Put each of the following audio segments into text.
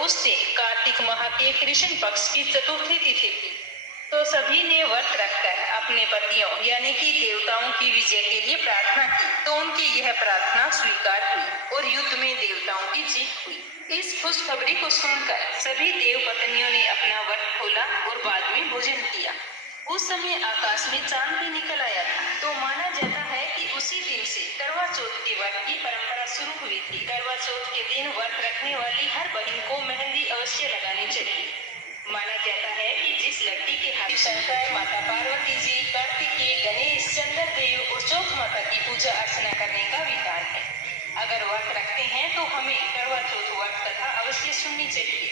उस दिन कार्तिक माह के कृष्ण पक्ष की चतुर्थी तिथि थी। तो सभी ने व्रत रखकर अपने पतियों यानी कि देवताओं की विजय के लिए प्रार्थना की। तो उनकी यह प्रार्थना स्वीकार हुई और युद्ध में देवताओं की जीत हुई। इस खुशखबरी को सुनकर सभी देव पत्नियों ने अपना व्रत खोला और बाद में भोजन किया। उस समय आकाश में चांद भी निकल आया था। तो माना जाता है कि उसी दिन से करवा चौथ के व्रत की परंपरा शुरू हुई थी। करवा चौथ के दिन व्रत रखने वाली हर बहन को मेहंदी अवश्य लगानी चाहिए। माना जाता है कि जिस लड़की के हाथ शंकर, माता पार्वती जी, कार्तिकेय, गणेश, चंद्रदेव और चौथ माता की पूजा अर्चना करने का विधान है। अगर व्रत रखते हैं तो हमें करवा चौथ व्रत कथा अवश्य सुननी चाहिए,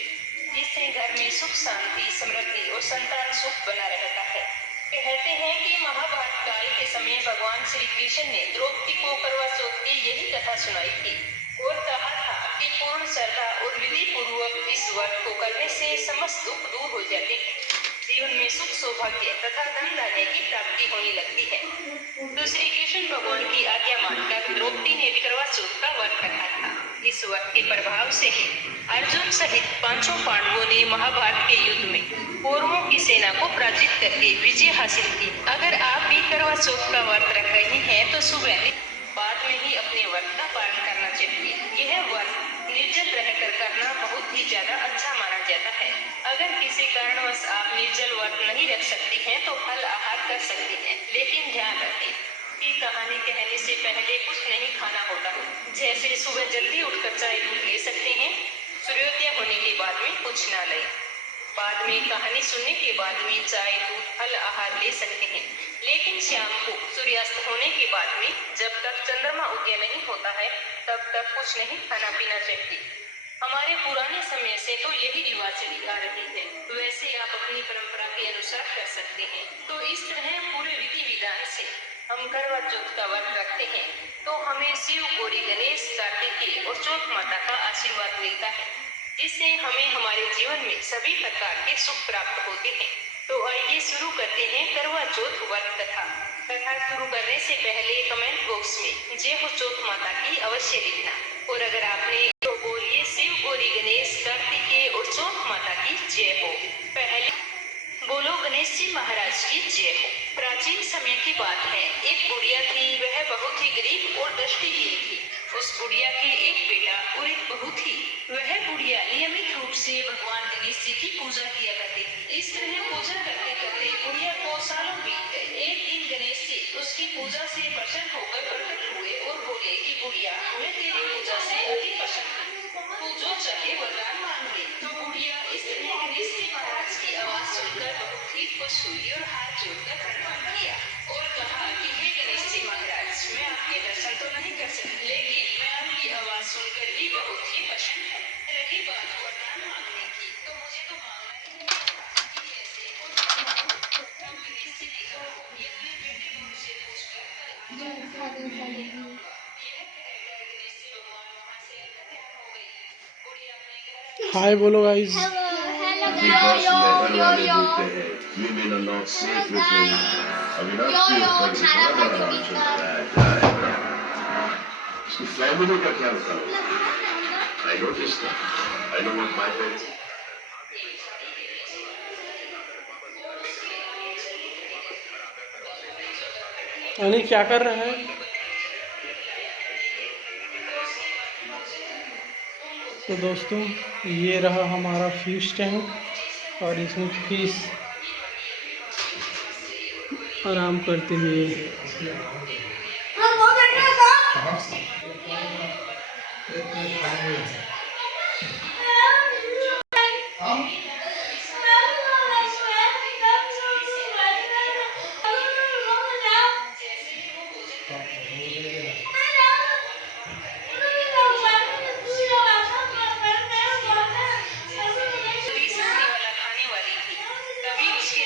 जिससे घर में सुख, शांति, समृद्धि और संतान सुख बना रहता है। कहते हैं कि महाभारत काल के समय भगवान श्री कृष्ण ने द्रौपदी को करवा चौथ की यही कथा सुनाई थी और कहा था कि पूर्ण श्रद्धा और विधि पूर्वक इस व्रत को करने से समस्त दुख दूर हो जाते हैं, जीवन में सुख, सौभाग्य तथा धन धान्य की प्राप्ति होने लगती है। तो श्री कृष्ण भगवान की आज्ञा मानकर द्रौपदी ने करवा चौथ का व्रत रखा था। इस व्रत के प्रभाव से ही अर्जुन सहित पांचों पांडवों ने महाभारत के युद्ध में कौरवों की सेना को पराजित करके विजय हासिल की। अगर आप भी करवा चौथ का व्रत रख रहे हैं तो सुबह बाद में ही अपने व्रत का पालन करना चाहिए। यह व्रत निर्जल रहकर करना बहुत ही ज्यादा अच्छा माना जाता है। अगर किसी कारणवश आप निर्जल व्रत नहीं रख सकती हैं तो फल आहार कर सकती हैं, लेकिन ध्यान रखें कि कहानी कहने से पहले कुछ नहीं खाना होता। जैसे सुबह जल्दी उठकर चाय दूध ले सकते हैं, सूर्योदय होने के बाद में कुछ ना लें। बाद में कहानी सुनने के बाद में चाय दूध फल आहार ले सकते हैं, लेकिन शाम को सूर्यास्त होने के बाद में जब तक चंद्रमा उदय नहीं होता है तब तक कुछ नहीं खाना पीना चाहिए। हमारे पुराने समय से तो यही रिवाज चली आ रही है। वैसे आप अपनी परंपरा के अनुसार कर सकते हैं। तो इस तरह पूरे विधि विधान से हम करवा चौथ का व्रत रखते हैं तो हमें शिव, गौरी, गणेश, कार्तिकेय और चौथ माता का आशीर्वाद मिलता है, जिससे हमें हमारे जीवन में सभी प्रकार के सुख प्राप्त होते हैं। तो आइए शुरू करते हैं करवा चौथ व्रत कथा। कथा शुरू करने से पहले कमेंट बॉक्स में जय हो चौथ माता की अवश्य लिखना, और अगर आपने तो बोलिए शिव, गौरी, गणेश, कार्तिकेय और चौथ माता की जय हो। पहले बोलो गणेश जी महाराज की जय हो। प्राचीन समय की बात है, एक बुढ़िया थी। वह बहुत ही गरीब और दृष्टिहीन थी। उस बुढ़िया के एक बेटा और एक बहू थी। वह बुढ़िया नियमित रूप से भगवान गणेश जी की पूजा किया करती थी। इस तरह पूजा करते करते बुढ़िया को सालों बीत गए। एक दिन गणेश जी उसकी पूजा से प्रसन्न होकर प्रकट हुए और बोले कि बुढ़िया, मैं तेरी पूजा से अति प्रसन्न हूँ, तू जो चाहे वरदान मांग ले। तो बुढ़िया इस तरह गणेश जी महाराज की आवाज सुनकर बहुत ही खुश हुई और हाथ जोड़कर प्रणाम किया और कहा कि हे गणेश जी महाराज, मैं आपके दर्शन तो नहीं कर सकती, लेकिन मैं आपकी आवाज सुनकर ही बहुत ही प्रसन्न है। रही बात वरदान मांगने की, तो मुझे तो मांगना ही नहीं कि कैसे और तब गणेश जी ने कहा कि अपने बेटे बहू से पूछकर यह कहकर गणेश जी भगवान वहां से अदृश्य हो गई। बुढ़िया अपने घर हाय बोलो गाइस। उसकी फैमिली का क्या बताऊं? I noticed that. I know what my parents. Anil क्या कर रहा है? तो दोस्तों ये रहा हमारा फिश टैंक और इसमें फिश आराम करते हुए।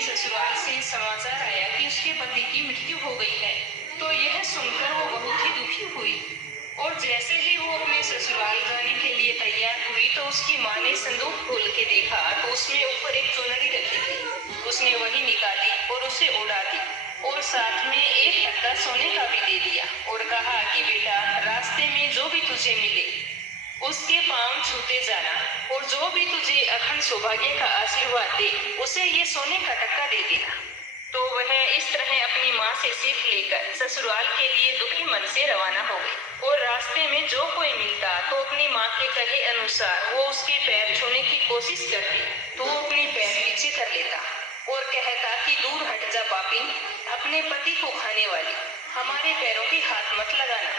ससुराल से समाचार आया कि उसके पति की मृत्यु हो गई है। तो यह सुनकर वो बहुत ही दुखी हुई और जैसे ही वो अपने ससुराल जाने के लिए तैयार हुई तो उसकी माँ ने संदूक खोल के देखा तो उसमें ऊपर एक चुनरी रखी थी। उसने वही निकाली और उसे उड़ा दी और साथ में एक टक्का सोने का भी दे दिया और कहा कि बेटा, रास्ते में जो भी तुझे मिले उसके पांव छूते जाना और जो भी तुझे अखंड सौभाग्य का आशीर्वाद दे उसे ये सोने का टक्का दे देना। तो वह इस तरह अपनी माँ से सीख लेकर ससुराल के लिए दुखी मन से रवाना हो गई और रास्ते में जो कोई मिलता तो अपनी माँ के कहे अनुसार वो उसके पैर छूने की कोशिश करती तो वो अपने पैर पीछे कर लेता और कहता कि दूर हट जा पापी, अपने पति को खाने वाली, हमारे पैरों के हाथ मत लगाना।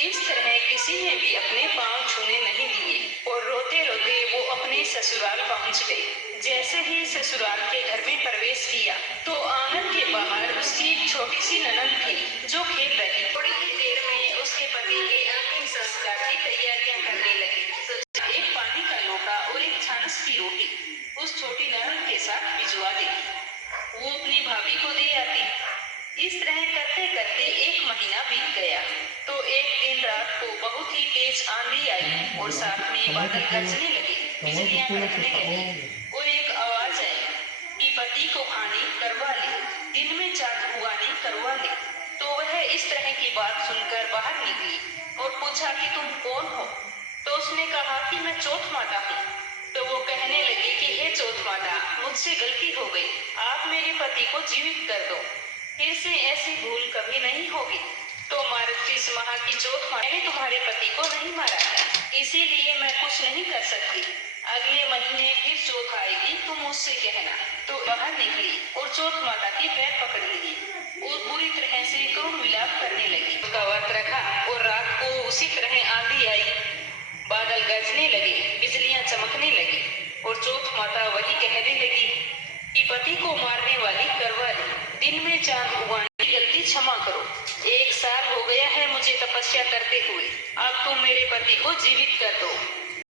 इस तरह किसी ने भी अपने पांव छूने नहीं दिए और रोते रोते वो अपने ससुराल पहुंच गई। जैसे ही ससुराल के घर में प्रवेश किया तो आंगन के बाहर उसकी एक छोटी सी ननद थी जो खेल रही। थोड़ी ही देर में उसके पति के अंतिम संस्कार की तैयारियां करने लगी तो एक पानी का लोटा और एक छानस की रोटी उस छोटी ननद के साथ भिजवा देती। वो अपनी भाभी को दे आती। इस तरह करते करते एक महीना बीत गया तो एक दिन रात को बहुत ही तेज आंधी आई और साथ में बादल गरजने लगे, बिजलियां कड़कने लगी और एक आवाज आई कि पति को खाने करवा ले, दिन में चांद उगाने करवा ले। तो वह इस तरह की बात सुनकर बाहर निकली और पूछा कि तुम कौन हो? तो उसने कहा कि मैं चौथ माता हूँ। तो वो कहने लगी कि हे चौथ माता, मुझसे गलती हो गई, आप मेरे पति को जीवित कर दो, फिर से ऐसी भूल कभी नहीं होगी। तो मार्गशीर्ष माह की चौथ मैंने तुम्हारे पति को नहीं मारा है, इसीलिए मैं कुछ नहीं कर सकती। अगले महीने फिर चौथ आएगी, तुम मुझसे कहना। तो बाहर निकली और चौथ माता के पैर पकड़ लिए और बुरी तरह से करुण विलाप करने लगी। उसका व्रत रखा और रात को उसी तरह आंधी आई, बादल गरजने लगे, बिजलियां चमकने लगी और चौथ माता वही कहने लगी कि पति को मारने वाली करवा ली, दिन में चांद उगाने की गलती क्षमा करो। 1 साल हो गया है मुझे तपस्या करते हुए, अब तुम मेरे पति को जीवित कर दो।